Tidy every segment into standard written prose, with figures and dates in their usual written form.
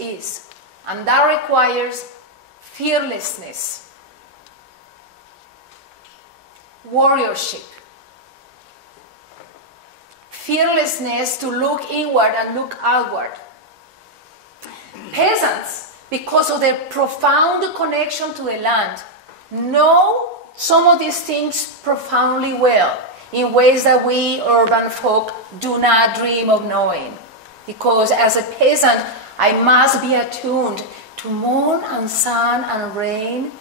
is. And that requires fearlessness, warriorship, fearlessness to look inward and look outward. Peasants, because of their profound connection to the land, know some of these things profoundly well, in ways that we urban folk do not dream of knowing. Because as a peasant, I must be attuned to moon and sun and rain,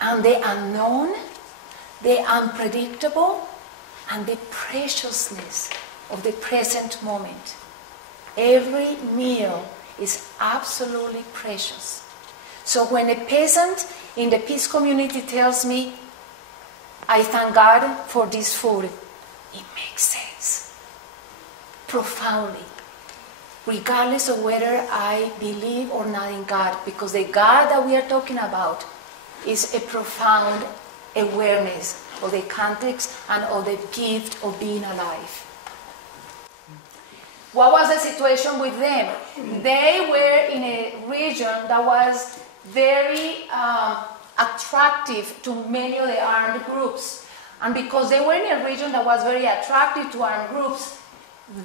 and the unknown, the unpredictable, and the preciousness of the present moment. Every meal is absolutely precious. So when a peasant in the peace community tells me, I thank God for this food, it makes sense, profoundly, regardless of whether I believe or not in God, because the God that we are talking about is a profound awareness of the context and of the gift of being alive. What was the situation with them? They were in a region that was very attractive to many of the armed groups. And because they were in a region that was very attractive to armed groups,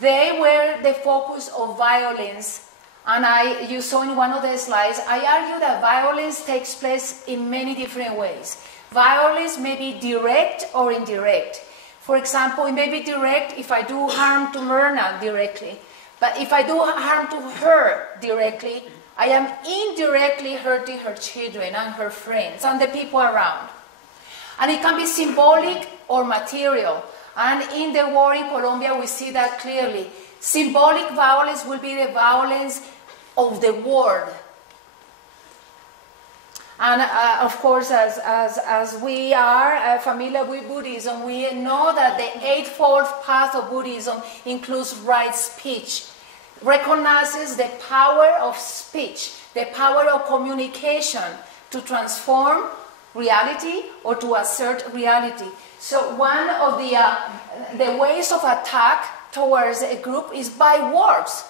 they were the focus of violence. And you saw in one of the slides, I argue that violence takes place in many different ways. Violence may be direct or indirect. For example, it may be direct if I do harm to Myrna directly. But if I do harm to her directly, I am indirectly hurting her children and her friends and the people around. And it can be symbolic or material. And in the war in Colombia, we see that clearly. Symbolic violence will be the violence of the word. And of course, as we are familiar with Buddhism, we know that the Eightfold Path of Buddhism includes right speech, recognizes the power of speech, the power of communication to transform reality or to assert reality. So one of the ways of attack towards a group is by words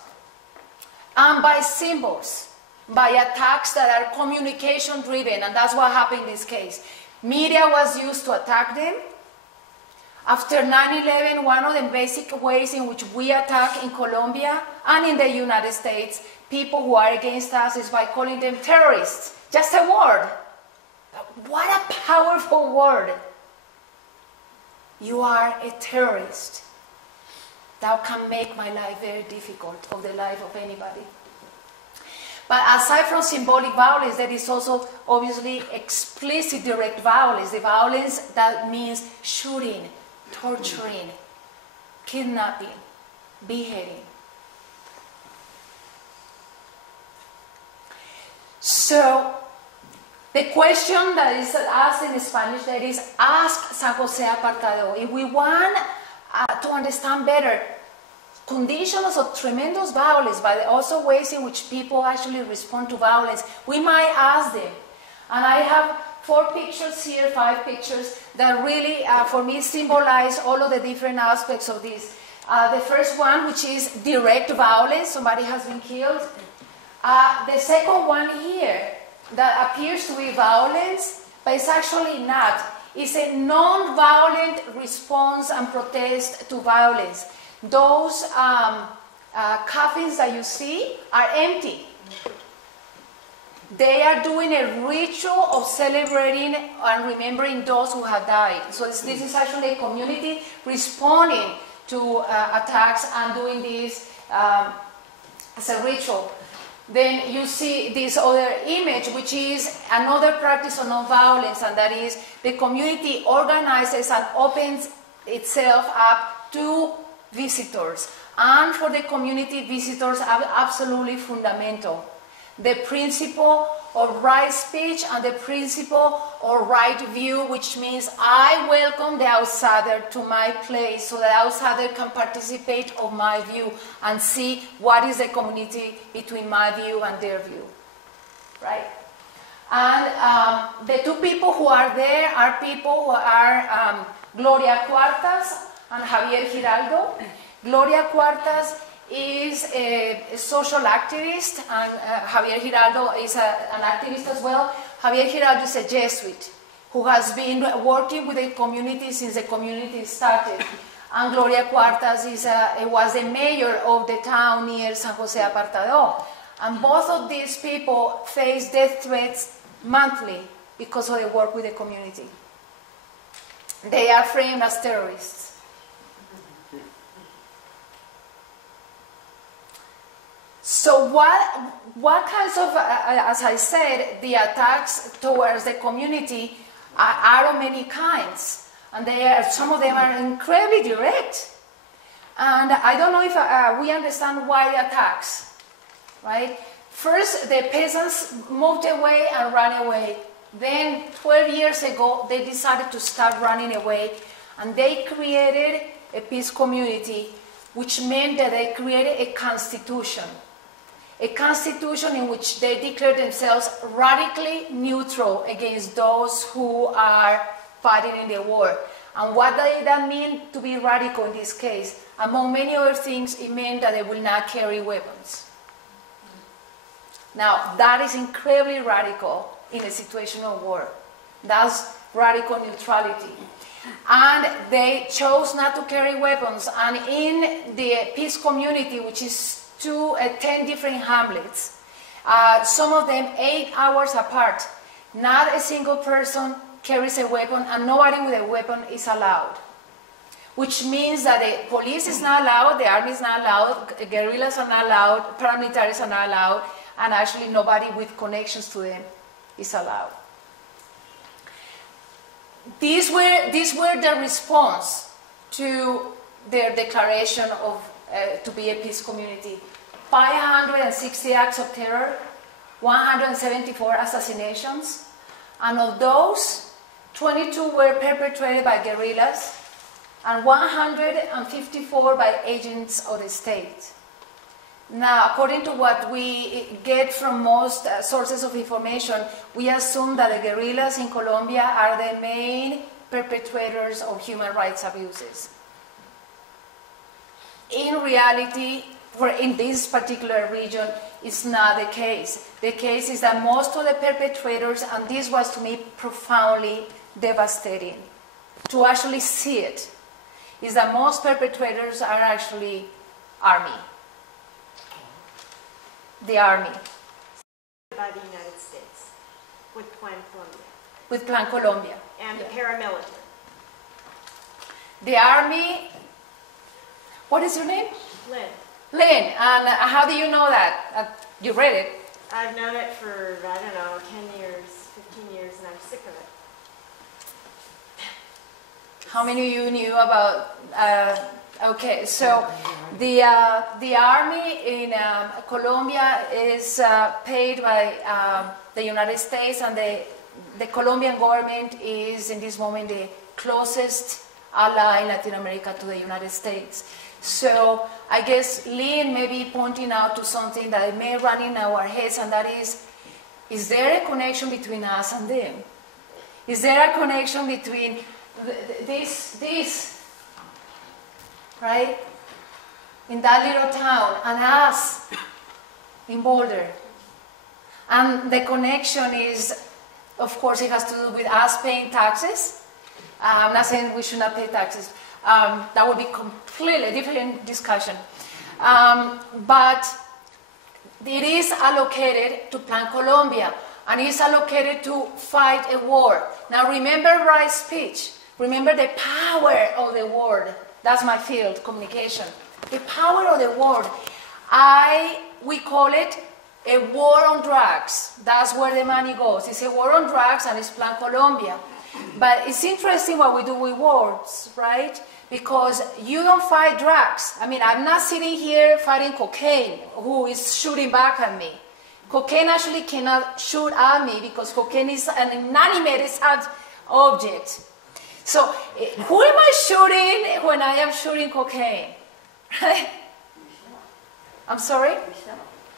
and by symbols, by attacks that are communication driven, and that's what happened in this case. Media was used to attack them. After 9/11, one of the basic ways in which we attack in Colombia and in the United States people who are against us is by calling them terrorists. Just a word. What a powerful word. You are a terrorist. That can make my life very difficult, or the life of anybody. But aside from symbolic violence, there is also obviously explicit direct violence. The violence that means shooting, torturing, kidnapping, beheading. So, the question that is asked in Spanish, that is, ask San Jose Apartado. If we want to understand better conditions of tremendous violence, but also ways in which people actually respond to violence, we might ask them. And I have 4 pictures here, 5 pictures, that really, for me, symbolize all of the different aspects of this. The first one, which is direct violence, somebody has been killed. The second one here, that appears to be violence, but it's actually not. It's a non-violent response and protest to violence. Those coffins that you see are empty. They are doing a ritual of celebrating and remembering those who have died. So this is actually a community responding to attacks and doing this as a ritual. Then you see this other image, which is another practice of non-violence, and that is the community organizes and opens itself up to visitors. And for the community, visitors are absolutely fundamental. The principle of right speech and the principle of right view, which means I welcome the outsider to my place so that the outsider can participate of my view and see what is the community between my view and their view, right? And the 2 people who are there are people who are Gloria Cuartas and Javier Giraldo. Gloria Cuartas is a social activist, and Javier Giraldo is an activist as well. Javier Giraldo is a Jesuit who has been working with the community since the community started. And Gloria Cuartas was the mayor of the town near San Jose Apartado. And both of these people face death threats monthly because of the work with the community. They are framed as terrorists. So what kinds of, as I said, the attacks towards the community are of many kinds. And some of them are incredibly direct. And I don't know if we understand why the attacks, right? First, the peasants moved away and ran away. Then, 12 years ago, they decided to start running away. And they created a peace community, which meant that they created a constitution. A constitution in which they declare themselves radically neutral against those who are fighting in the war. And what does that mean to be radical in this case? Among many other things, it meant that they will not carry weapons. Now, that is incredibly radical in a situation of war. That's radical neutrality. And they chose not to carry weapons. And in the peace community, which is 10 different hamlets, some of them 8 hours apart, not a single person carries a weapon, and nobody with a weapon is allowed. Which means that the police is not allowed, the army is not allowed, guerrillas are not allowed, paramilitaries are not allowed, and actually nobody with connections to them is allowed. These were the response to their declaration of to be a peace community. 560 acts of terror, 174 assassinations, and of those, 22 were perpetrated by guerrillas, and 154 by agents of the state. Now, according to what we get from most sources of information, we assume that the guerrillas in Colombia are the main perpetrators of human rights abuses. In reality, in this particular region, it's not the case. The case is that most of the perpetrators, and this was to me profoundly devastating, to actually see it, is that most perpetrators are actually army. The army. By the United States, with Plan Colombia. With Plan Colombia. And paramilitary. The army, what is your name? Lynn. Lynn, and how do you know that? You read it. I've known it for, I don't know, 10 years, 15 years, and I'm sick of it. How many of you knew about, okay, so the army in Colombia is paid by the United States, and the Colombian government is in this moment the closest ally in Latin America to the United States. So I guess Lynn may be pointing out to something that may run in our heads, and that is there a connection between us and them? Is there a connection between this, right, in that little town, and us in Boulder? And the connection is, of course, it has to do with us paying taxes. I'm not saying we should not pay taxes. That would be completely different discussion. But it is allocated to Plan Colombia, and it is allocated to fight a war. Now remember Wright's speech. Remember the power of the word. That's my field, communication. The power of the word. We call it a war on drugs. That's where the money goes. It's a war on drugs, and it's Plan Colombia. But it's interesting what we do with words, right? Because you don't fight drugs. I mean, I'm not sitting here fighting cocaine, who is shooting back at me. Cocaine actually cannot shoot at me because cocaine is an inanimate object. So, who am I shooting when I am shooting cocaine? Right? I'm sorry?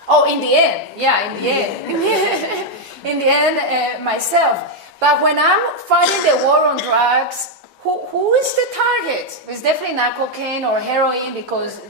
Oh, in the end. Yeah, in the end. In the end, myself. But when I'm fighting the war on drugs, who is the target? It's definitely not cocaine or heroin, because